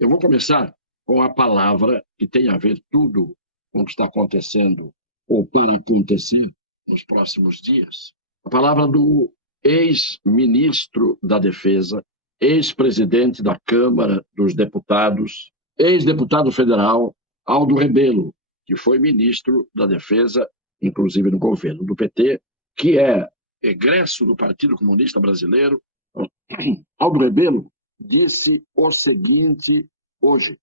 Eu vou começar com a palavra que tem a ver tudo com o que está acontecendo ou para acontecer nos próximos dias. A palavra do ex-ministro da Defesa, ex-presidente da Câmara dos Deputados, ex-deputado federal, Aldo Rebelo, que foi ministro da Defesa, inclusive no governo do PT, que é egresso do Partido Comunista Brasileiro. Aldo Rebelo disse o seguinte hoje: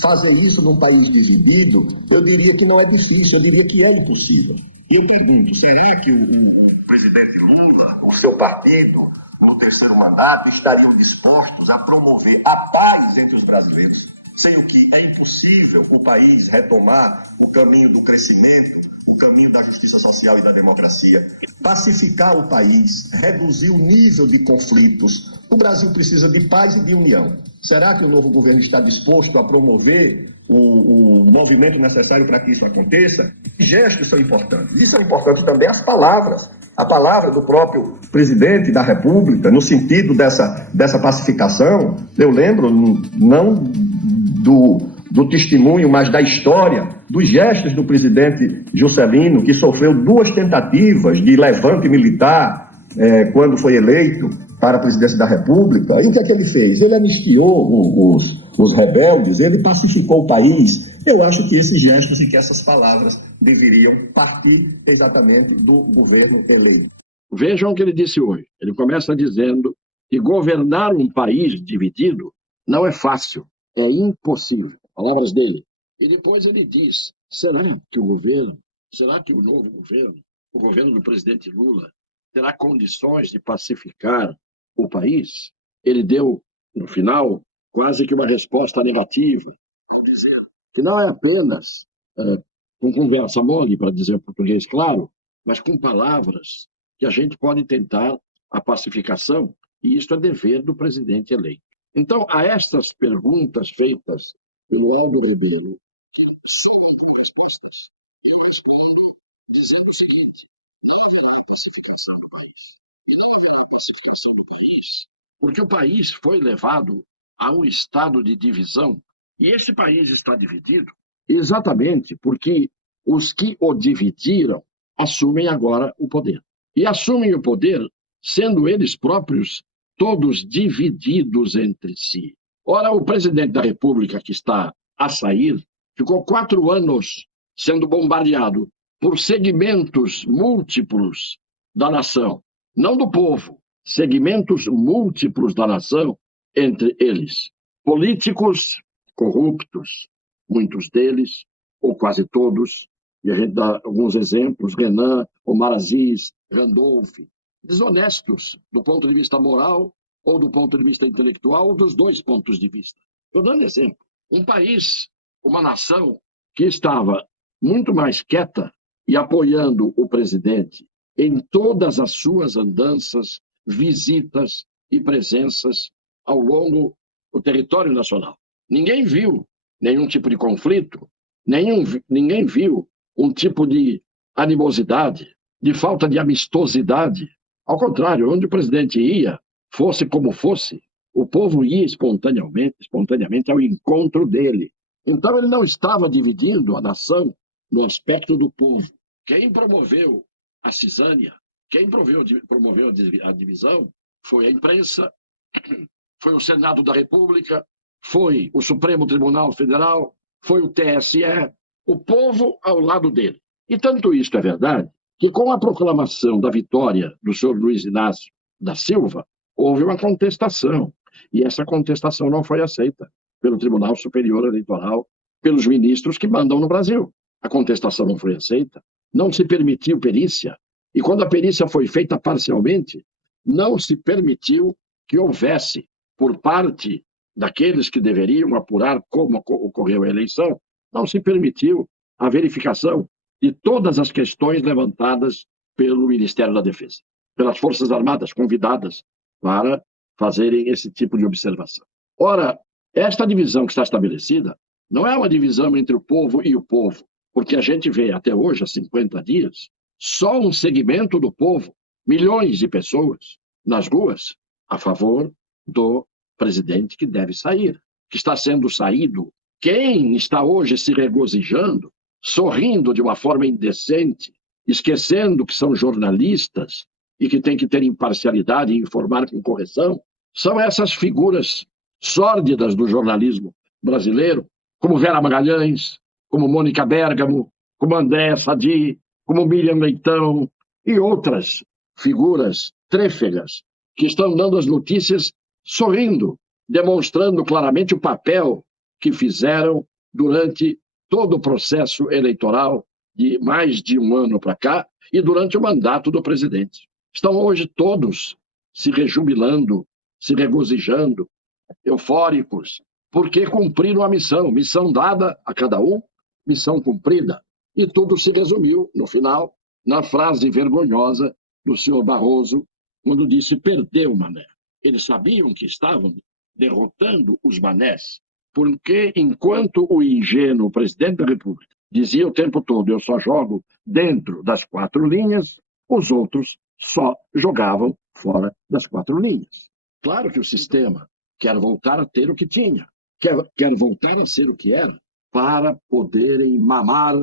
fazer isso num país desenvolvido, eu diria que não é difícil, eu diria que é impossível. E eu pergunto, será que o presidente Lula, o seu partido, no terceiro mandato, estariam dispostos a promover a paz entre os brasileiros, sem o que é impossível o país retomar o caminho do crescimento, o caminho da justiça social e da democracia, pacificar o país, reduzir o nível de conflitos? O Brasil precisa de paz e de união. Será que o novo governo está disposto a promover o movimento necessário para que isso aconteça? Gestos são importantes. E são importantes também as palavras. A palavra do próprio presidente da República, no sentido dessa pacificação. Eu lembro, não do testemunho, mas da história, dos gestos do presidente Juscelino, que sofreu 2 tentativas de levante militar quando foi eleito para a presidência da República. E o que é que ele fez? Ele anistiou os rebeldes, ele pacificou o país. Eu acho que esses gestos e que essas palavras deveriam partir exatamente do governo eleito. Vejam o que ele disse hoje. Ele começa dizendo que governar um país dividido não é fácil, é impossível. Palavras dele. E depois ele diz: será que o novo governo, o governo do presidente Lula, terá condições de pacificar o país? Ele deu, no final, quase que uma resposta negativa, dizendo que não é apenas com conversa mole, para dizer em português claro, mas com palavras que a gente pode tentar a pacificação, e isso é dever do presidente eleito. Então, a estas perguntas feitas pelo Aldo Rebelo, que soam com respostas, eu respondo dizendo o seguinte: não haverá pacificação do país. E não haverá pacificação do país porque o país foi levado a um estado de divisão. E esse país está dividido exatamente porque os que o dividiram assumem agora o poder. E assumem o poder sendo eles próprios todos divididos entre si. Ora, o presidente da República, que está a sair, ficou 4 anos sendo bombardeado por segmentos múltiplos da nação, não do povo, segmentos múltiplos da nação, entre eles políticos corruptos, muitos deles, ou quase todos, e a gente dá alguns exemplos: Renan, Omar Aziz, Randolph, desonestos do ponto de vista moral ou do ponto de vista intelectual, ou dos 2 pontos de vista. Estou dando exemplo. Um país, uma nação que estava muito mais quieta e apoiando o presidente em todas as suas andanças, visitas e presenças ao longo do território nacional. Ninguém viu nenhum tipo de conflito, ninguém viu um tipo de animosidade, de falta de amistosidade. Ao contrário, onde o presidente ia, fosse como fosse, o povo ia espontaneamente ao encontro dele. Então ele não estava dividindo a nação no aspecto do povo. Quem promoveu a cisânia, quem promoveu a divisão foi a imprensa, foi o Senado da República, foi o Supremo Tribunal Federal, foi o TSE, o povo ao lado dele. E tanto isto é verdade, que com a proclamação da vitória do senhor Luiz Inácio da Silva, houve uma contestação. E essa contestação não foi aceita pelo Tribunal Superior Eleitoral, pelos ministros que mandam no Brasil. A contestação não foi aceita, não se permitiu perícia, e quando a perícia foi feita parcialmente, não se permitiu que houvesse, por parte daqueles que deveriam apurar como ocorreu a eleição, não se permitiu a verificação de todas as questões levantadas pelo Ministério da Defesa, pelas Forças Armadas convidadas para fazerem esse tipo de observação. Ora, esta divisão que está estabelecida não é uma divisão entre o povo e o povo, porque a gente vê até hoje, há 50 dias, só um segmento do povo, milhões de pessoas nas ruas, a favor do presidente que deve sair, que está sendo saído, quem está hoje se regozijando, sorrindo de uma forma indecente, esquecendo que são jornalistas e que têm que ter imparcialidade e informar com correção, são essas figuras sórdidas do jornalismo brasileiro, como Vera Magalhães, como Mônica Bergamo, como Andréa Sadi, como Miriam Leitão e outras figuras trêfegas que estão dando as notícias sorrindo, demonstrando claramente o papel que fizeram durante todo o processo eleitoral de mais de um ano para cá e durante o mandato do presidente. Estão hoje todos se rejubilando, se regozijando, eufóricos, porque cumpriram a missão dada a cada um, missão cumprida. E tudo se resumiu, no final, na frase vergonhosa do senhor Barroso, quando disse: perdeu, Mané. Eles sabiam que estavam derrotando os manés, porque enquanto o ingênuo presidente da República dizia o tempo todo: eu só jogo dentro das 4 linhas, os outros só jogavam fora das 4 linhas. Claro que o sistema quer voltar a ter o que tinha, quer voltar a ser o que era, para poderem mamar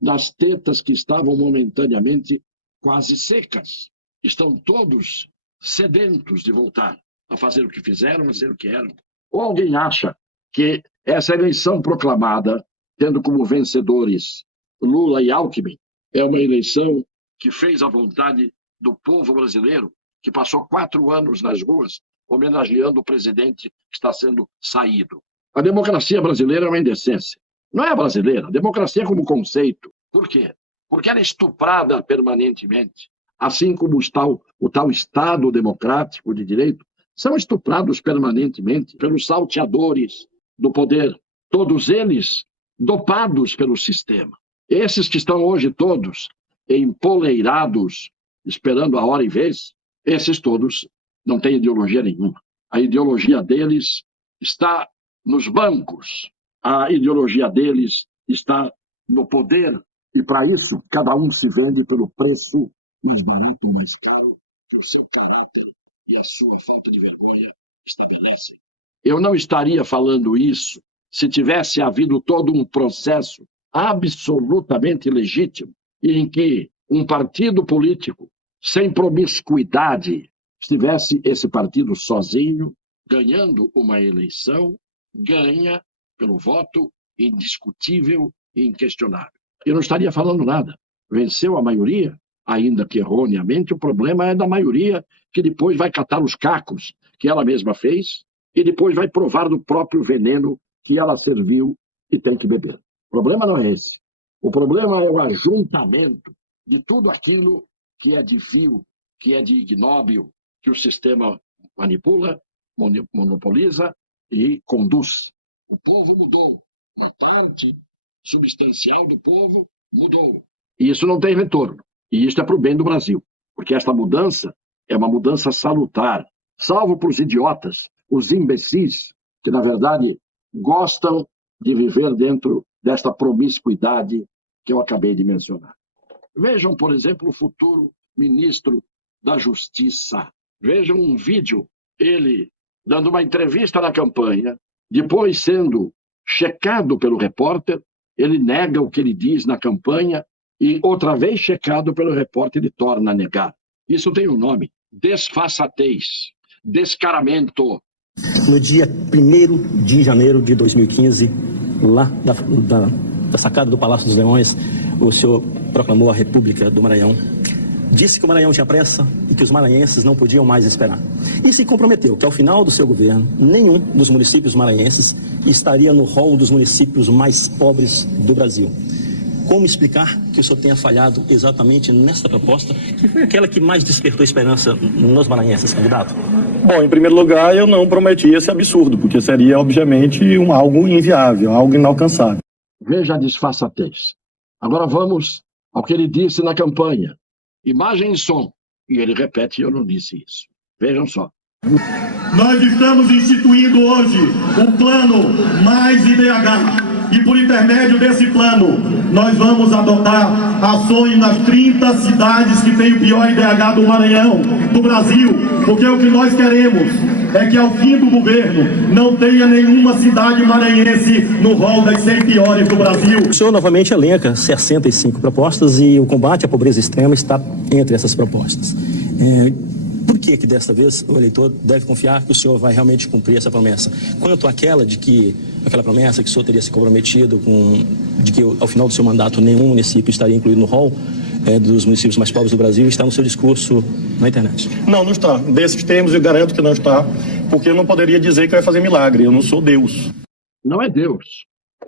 nas tetas que estavam momentaneamente quase secas. Estão todos sedentos de voltar a fazer o que fizeram, a ser o que eram. Ou alguém acha que essa eleição proclamada, tendo como vencedores Lula e Alckmin, é uma eleição que fez a vontade do povo brasileiro, que passou 4 anos nas ruas homenageando o presidente que está sendo saído? A democracia brasileira é uma indecência. Não é brasileira, a democracia como conceito. Por quê? Porque ela é estuprada permanentemente, assim como o tal Estado democrático de direito são estuprados permanentemente pelos salteadores do poder, todos eles dopados pelo sistema. Esses que estão hoje todos empoleirados, esperando a hora e vez, esses todos não têm ideologia nenhuma. A ideologia deles está nos bancos, a ideologia deles está no poder, e para isso cada um se vende pelo preço mais barato ou mais caro que o seu caráter e a sua falta de vergonha estabelecem. Eu não estaria falando isso se tivesse havido todo um processo absolutamente legítimo em que um partido político, sem promiscuidade, estivesse esse partido sozinho, ganhando uma eleição, ganha pelo voto indiscutível e inquestionável. Eu não estaria falando nada. Venceu a maioria, ainda que erroneamente. O problema é da maioria, que depois vai catar os cacos que ela mesma fez e depois vai provar do próprio veneno que ela serviu e tem que beber. O problema não é esse. O problema é o ajuntamento de tudo aquilo que é de vil, que é de ignóbil, que o sistema manipula, monopoliza e conduz. O povo mudou. Uma parte substancial do povo mudou. E isso não tem retorno. E isso é para o bem do Brasil. Porque esta mudança é uma mudança salutar, salvo para os idiotas, os imbecis, que na verdade gostam de viver dentro desta promiscuidade que eu acabei de mencionar. Vejam, por exemplo, o futuro ministro da Justiça. Vejam um vídeo, ele dando uma entrevista na campanha, depois sendo checado pelo repórter, ele nega o que ele diz na campanha e, outra vez checado pelo repórter, ele torna a negar. Isso tem um nome: desfaçatez, descaramento. No dia 1º de janeiro de 2015, lá da sacada do Palácio dos Leões, o senhor proclamou a República do Maranhão. Disse que o Maranhão tinha pressa e que os maranhenses não podiam mais esperar. E se comprometeu que, ao final do seu governo, nenhum dos municípios maranhenses estaria no rol dos municípios mais pobres do Brasil. Como explicar que o senhor tenha falhado exatamente nesta proposta, que foi aquela que mais despertou esperança nos maranhenses, candidato? Bom, em primeiro lugar, eu não prometi esse absurdo, porque seria, obviamente, algo inviável, algo inalcançável. Veja a disfarçatez. Agora vamos ao que ele disse na campanha. Imagem e som. E ele repete: eu não disse isso. Vejam só. Nós estamos instituindo hoje o plano Mais IDH. E por intermédio desse plano, nós vamos adotar ações nas 30 cidades que têm o pior IDH do Maranhão, do Brasil, porque é o que nós queremos. é que ao fim do governo não tenha nenhuma cidade maranhense no rol das 100 piores do Brasil. O senhor novamente elenca 65 propostas e o combate à pobreza extrema está entre essas propostas. Por que desta vez o eleitor deve confiar que o senhor vai realmente cumprir essa promessa? Quanto àquela promessa que o senhor teria se comprometido de que ao final do seu mandato nenhum município estaria incluído no rol dos municípios mais pobres do Brasil, está no seu discurso na internet? Não está. Desses termos eu garanto que não está, porque eu não poderia dizer que vai fazer milagre. Eu não sou Deus. Não é Deus.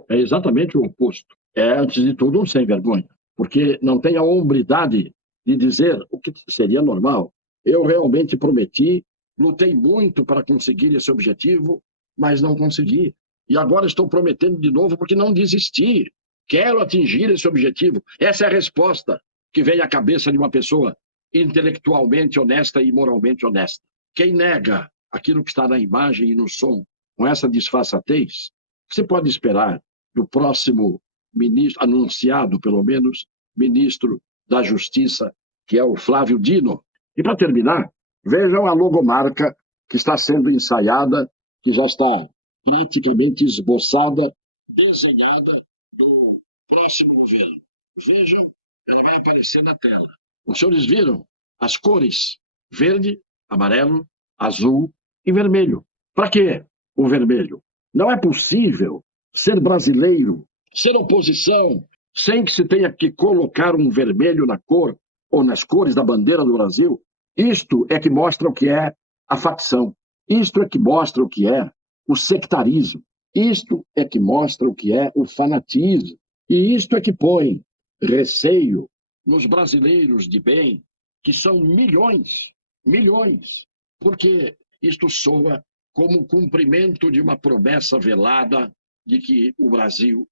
É exatamente o oposto. É, antes de tudo, um sem vergonha, porque não tem a hombridade de dizer o que seria normal. Eu realmente prometi, lutei muito para conseguir esse objetivo, mas não consegui. E agora estou prometendo de novo porque não desisti. Quero atingir esse objetivo. Essa é a resposta que vem à cabeça de uma pessoa intelectualmente honesta e moralmente honesta. Quem nega aquilo que está na imagem e no som com essa disfarçatez, você pode esperar do próximo ministro, anunciado pelo menos, ministro da Justiça, que é o Flávio Dino. E para terminar, vejam a logomarca que está sendo ensaiada, que já está praticamente esboçada, desenhada do próximo governo. Vejam, ela vai aparecer na tela. Os senhores viram as cores verde, amarelo, azul e vermelho. Para quê o vermelho? Não é possível ser brasileiro, ser oposição, sem que se tenha que colocar um vermelho na cor ou nas cores da bandeira do Brasil. Isto é que mostra o que é a facção. Isto é que mostra o que é o sectarismo. Isto é que mostra o que é o fanatismo. E isto é que põe receio nos brasileiros de bem, que são milhões, porque isto soa como o cumprimento de uma promessa velada de que o Brasil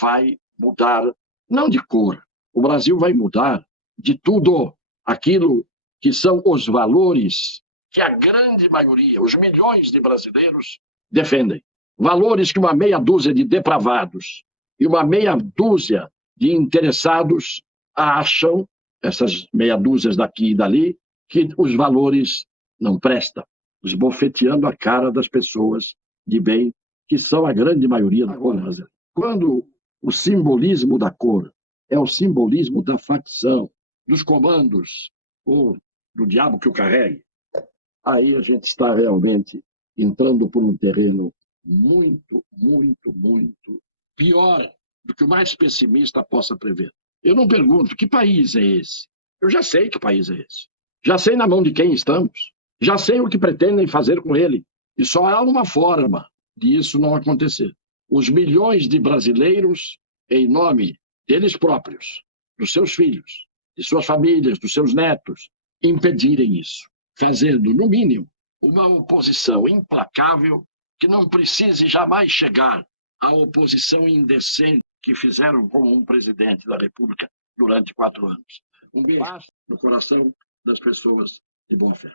vai mudar, não de cor, o Brasil vai mudar de tudo aquilo que são os valores que a grande maioria, os milhões de brasileiros, defendem. Valores que uma meia dúzia de depravados e uma meia dúzia de interessados acham, essas meia dúzias daqui e dali, que os valores não prestam, esbofeteando a cara das pessoas de bem, que são a grande maioria da cor brasileira. Quando o simbolismo da cor é o simbolismo da facção, dos comandos, ou do diabo que o carregue, aí a gente está realmente entrando por um terreno muito pior do que o mais pessimista possa prever. Eu não pergunto que país é esse. Eu já sei que país é esse. Já sei na mão de quem estamos. Já sei o que pretendem fazer com ele. E só há uma forma de isso não acontecer. Os milhões de brasileiros, em nome deles próprios, dos seus filhos, de suas famílias, dos seus netos, impedirem isso, fazendo, no mínimo, uma oposição implacável que não precise jamais chegar à oposição indecente que fizeram com um presidente da República durante 4 anos. Um beijo no coração das pessoas de boa fé.